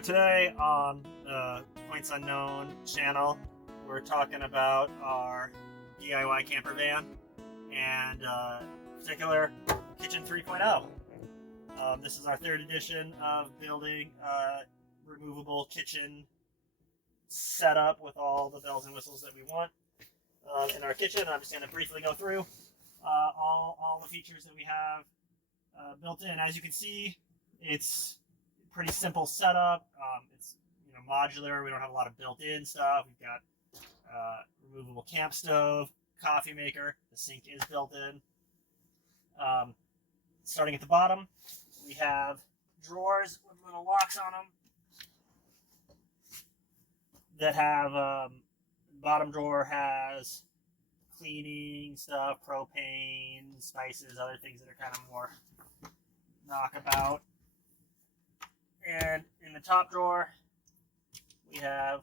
So today on the Points Unknown channel, we're talking about our DIY camper van and in particular Kitchen 3.0. This is our third edition of building a removable kitchen setup with all the bells and whistles that we want in our kitchen. I'm just going to briefly go through all the features that we have built in. As you can see, it's pretty simple setup. It's modular. We don't have a lot of built-in stuff. We've got removable camp stove, coffee maker. The sink is built in. Starting at the bottom, we have drawers with little locks on them that have bottom drawer has cleaning stuff, propane, spices, other things that are kind of more knockabout. And in the top drawer, we have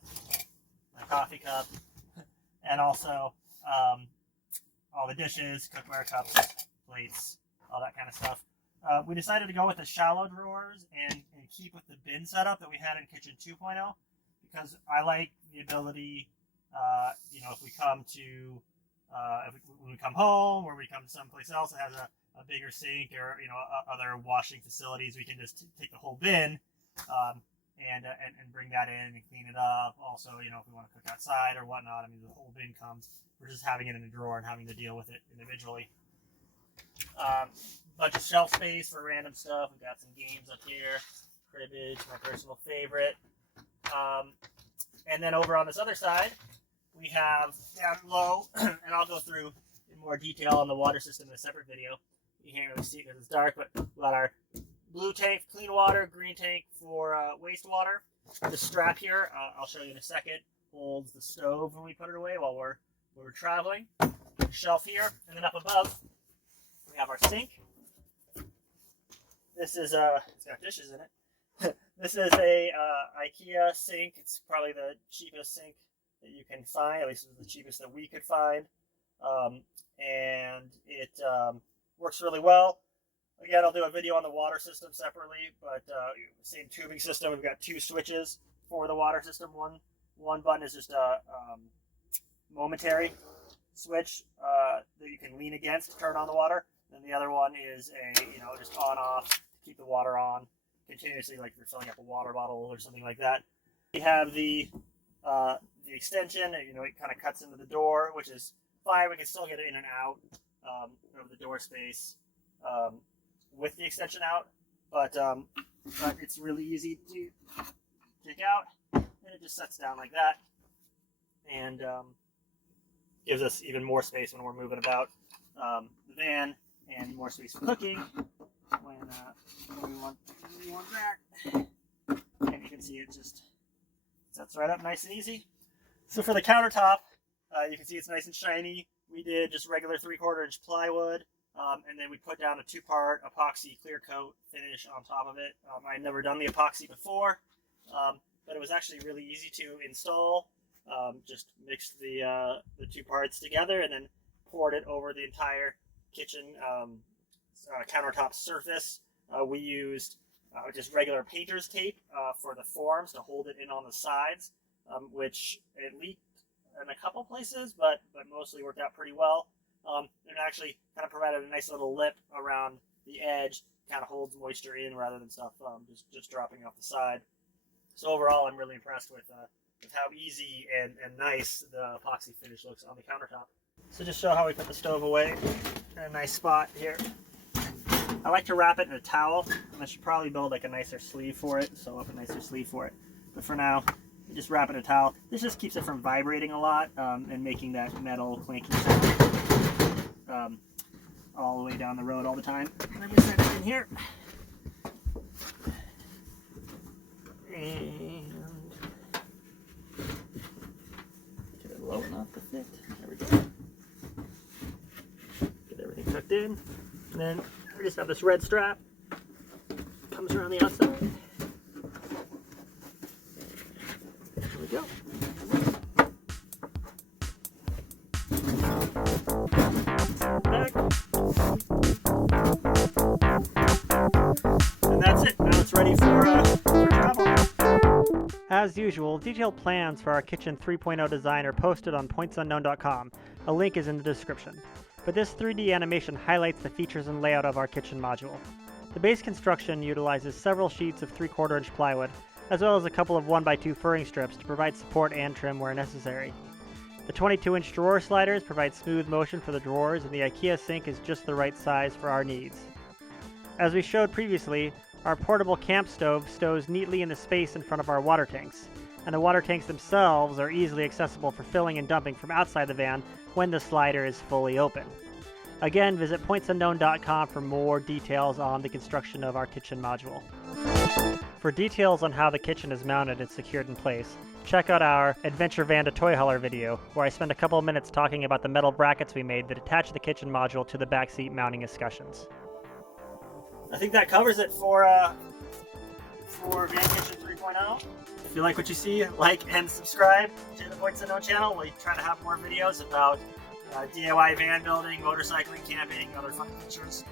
a coffee cup and also all the dishes, cookware, cups, plates, all that kind of stuff. We decided to go with the shallow drawers and keep with the bin setup that we had in Kitchen 2.0 because I like the ability, if we come to, when we come home or we come to someplace else that has a bigger sink or other washing facilities, we can just take the whole bin and bring that in and clean it up. Also, if we want to cook outside or whatnot, I mean, the whole bin comes. We're just having it in a drawer and having to deal with it individually. Bunch of shelf space for random stuff. We've got some games up here, cribbage, my personal favorite. And then over on this other side, we have down low, and I'll go through in more detail on the water system in a separate video. You can't really see it because it's dark, but we got our blue tank for clean water, green tank for wastewater. The strap here, I'll show you in a second, holds the stove when we put it away while we're traveling. Shelf here, and then up above, we have our sink. This is it's got dishes in it. This is a IKEA sink. It's probably the cheapest sink that you can find, at least it was the cheapest that we could find. And it works really well. Again, I'll do a video on the water system separately, but same tubing system. We've got two switches for the water system. One button is just a momentary switch that you can lean against to turn on the water. And the other one is a just on off to keep the water on continuously, like if you're filling up a water bottle or something like that. We have the extension. It kind of cuts into the door, which is fine. We can still get it in and out of the door space with the extension out, but it's really easy to take out, and it just sets down like that, and gives us even more space when we're moving about the van, and more space for cooking when we want that. And you can see it just sets right up nice and easy. So for the countertop, you can see it's nice and shiny. We did just regular 3/4 inch plywood. And then we put down a 2-part epoxy clear coat finish on top of it. I'd never done the epoxy before, but it was actually really easy to install. Just mixed the 2 parts together and then poured it over the entire kitchen countertop surface. We used just regular painter's tape for the forms to hold it in on the sides, which it leaked in a couple places, but mostly worked out pretty well. It actually kind of provided a nice little lip around the edge, kind of holds moisture in rather than stuff just dropping off the side. So overall, I'm really impressed with how easy and nice the epoxy finish looks on the countertop. So just show how we put the stove away in a nice spot here. I like to wrap it in a towel, and I should probably build like a nicer sleeve for it, sew up a nicer sleeve for it. But for now, you just wrap it in a towel. This just keeps it from vibrating a lot and making that metal clanky sound all the way down the road all the time. Let me set it in here. And get it low enough to fit. There we go. Get everything tucked in. And then we just have this red strap. Comes around the outside. There we go. Back. And that's it. Now it's ready for travel. As usual, detailed plans for our Kitchen 3.0 design are posted on pointsunknown.com. A link is in the description. But this 3D animation highlights the features and layout of our kitchen module. The base construction utilizes several sheets of 3/4 inch plywood, as well as a couple of 1x2 furring strips to provide support and trim where necessary. The 22-inch drawer sliders provide smooth motion for the drawers, and the IKEA sink is just the right size for our needs. As we showed previously, our portable camp stove stows neatly in the space in front of our water tanks, and the water tanks themselves are easily accessible for filling and dumping from outside the van when the slider is fully open. Again, visit pointsunknown.com for more details on the construction of our kitchen module. For details on how the kitchen is mounted and secured in place, check out our Adventure Van to Toy Hauler video, where I spend a couple of minutes talking about the metal brackets we made that attach the kitchen module to the backseat mounting escutcheons. I think that covers it for Van Kitchen 3.0. If you like what you see, like and subscribe to the Points Unknown channel. We try to have more videos about DIY van building, motorcycling, camping, other fun features.